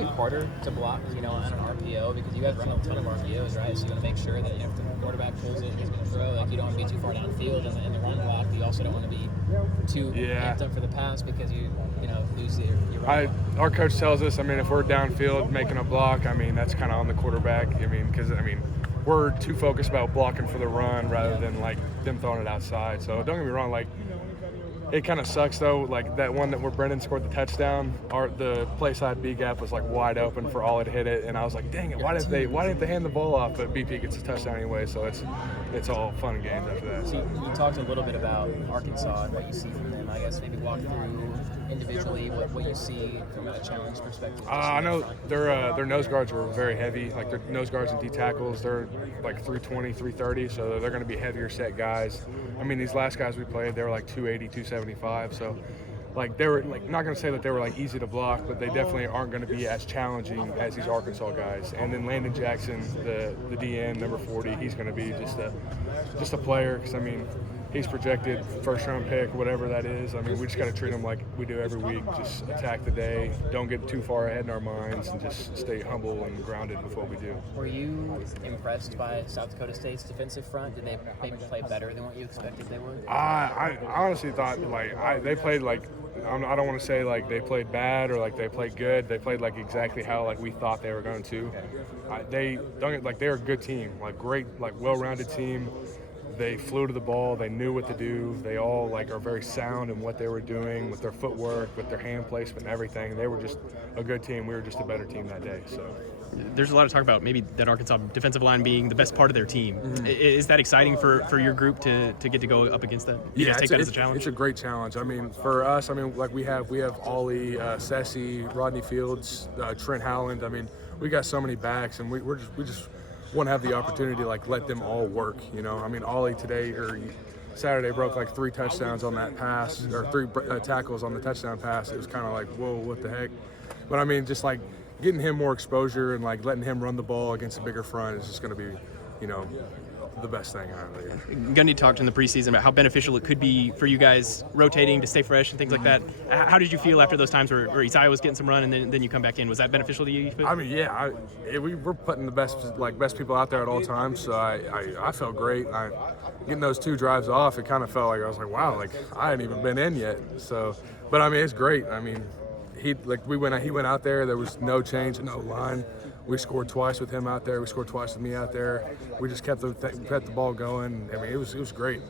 probably harder to block, on an RPO because you guys run a ton of RPOs, right? So you want to make sure that if the quarterback pulls it, he's going to throw. Like, you don't want to be too far downfield in the run block. But you also don't want to be too amped up for the pass because you lose your run. Our coach tells us, if we're downfield making a block, that's kind of on the quarterback. Because we're too focused about blocking for the run rather than like them throwing it outside. So don't get me wrong, like it kind of sucks though. Like that one where Brendan scored the touchdown, the play side B gap was like wide open for all it hit it, and I was like, dang it, why didn't they hand the ball off? But BP gets a touchdown anyway, so it's all fun and games after that. So you talked a little bit about Arkansas and what you see from them. I guess maybe walk through individually what you see from a challenge perspective. I know their nose guards were very heavy. Like their nose guards and D tackles, they're like 320, 330, so they're going to be heavier set guys. These last guys we played, they were like 280, 275, so like they were like not going to say that they were like easy to block, but they definitely aren't going to be as challenging as these Arkansas guys. And then Landon Jackson, the DN number 40, he's going to be just a player because he's projected first round pick, whatever that is. We just got to treat him like we do every week. Just attack the day. Don't get too far ahead in our minds and just stay humble and grounded with what we do. Were you impressed by South Dakota State's defensive front? Did they maybe play better than what you expected they would? I honestly thought they played like, I don't want to say like they played bad or like they played good. They played like exactly how like we thought they were going to. They're a good team, like great, like well-rounded team. They flew to the ball. They knew what to do. They all like are very sound in what they were doing with their footwork, with their hand placement and everything. They were just a good team. We were just a better team that day. So there's a lot of talk about maybe that Arkansas defensive line being the best part of their team. Mm-hmm. Is that exciting for your group to get to go up against them? You guys take that as a challenge? It's a great challenge. For us, like we have Ollie, Sessi, Rodney Fields, Trent Howland. We got so many backs, and we just want to have the opportunity to like let them all work. Ollie today or Saturday broke like 3 touchdowns on that pass, or 3 tackles on the touchdown pass. It was kind of like, whoa, what the heck? But just like getting him more exposure and like letting him run the ball against a bigger front is just going to be, the best thing out of it. Gundy talked in the preseason about how beneficial it could be for you guys rotating to stay fresh and things like that. How did you feel after those times where Isaiah was getting some run and then you come back in? Was that beneficial to you? We're putting the best people out there at all times, so I felt great. Getting those 2 drives off, it kind of felt like I was like, wow, like I hadn't even been in yet. So, but it's great. He went out there. There was no change, no line. We scored twice with him out there. We scored twice with me out there. We just kept the ball going. It was great.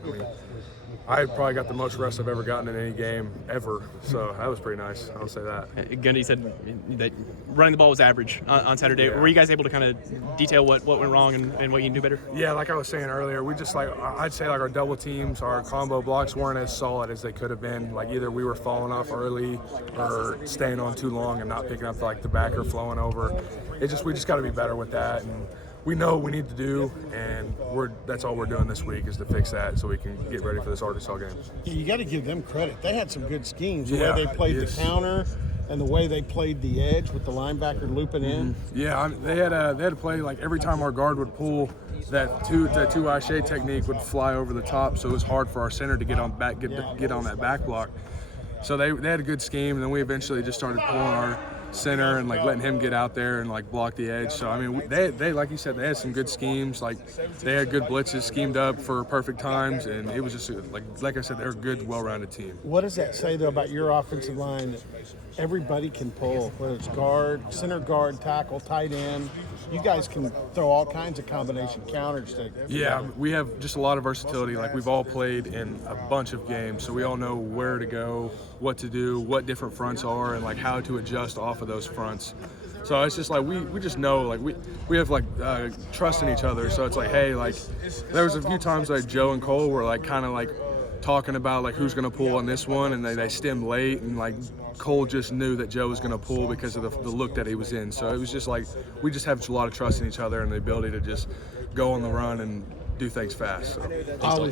I probably got the most rest I've ever gotten in any game ever. So that was pretty nice. I'll say that. Gundy said that running the ball was average on Saturday. Yeah. Were you guys able to kind of detail what went wrong and what you can do better? Yeah, like I was saying earlier, we just I'd say our double teams, our combo blocks weren't as solid as they could have been. Like either we were falling off early or staying on too long and not picking up like the backer flowing over. We just got to be better with that. And we know what we need to do, and that's all we're doing this week is to fix that so we can get ready for this Arkansas game. Yeah, you got to give them credit. They had some good schemes. The way they played the counter and the way they played the edge with the linebacker looping in. Yeah, they had to play like every time our guard would pull, that two-eye shade technique would fly over the top, so it was hard for our center to get on that back block. So they had a good scheme, and then we eventually just started pulling our center and like letting him get out there and like block the edge. So they like you said, they had some good schemes. Like they had good blitzes schemed up for perfect times, and it was just like I said, they're a good, well-rounded team. What does that say though about your offensive line? That everybody can pull, whether it's guard, center guard, tackle, tight end. You guys can throw all kinds of combination counters to. Yeah, we have just a lot of versatility. Like we've all played in a bunch of games, so we all know where to go, what to do, what different fronts are, and like how to adjust off of those fronts. So it's just like we just know, like we have like trust in each other. So it's like, hey, like there was a few times like Joe and Cole were like kind of like talking about like who's going to pull on this one, and they stemmed late, and like Cole just knew that Joe was going to pull because of the look that he was in. So it was just like we just have a lot of trust in each other and the ability to just go on the run and do things fast. So.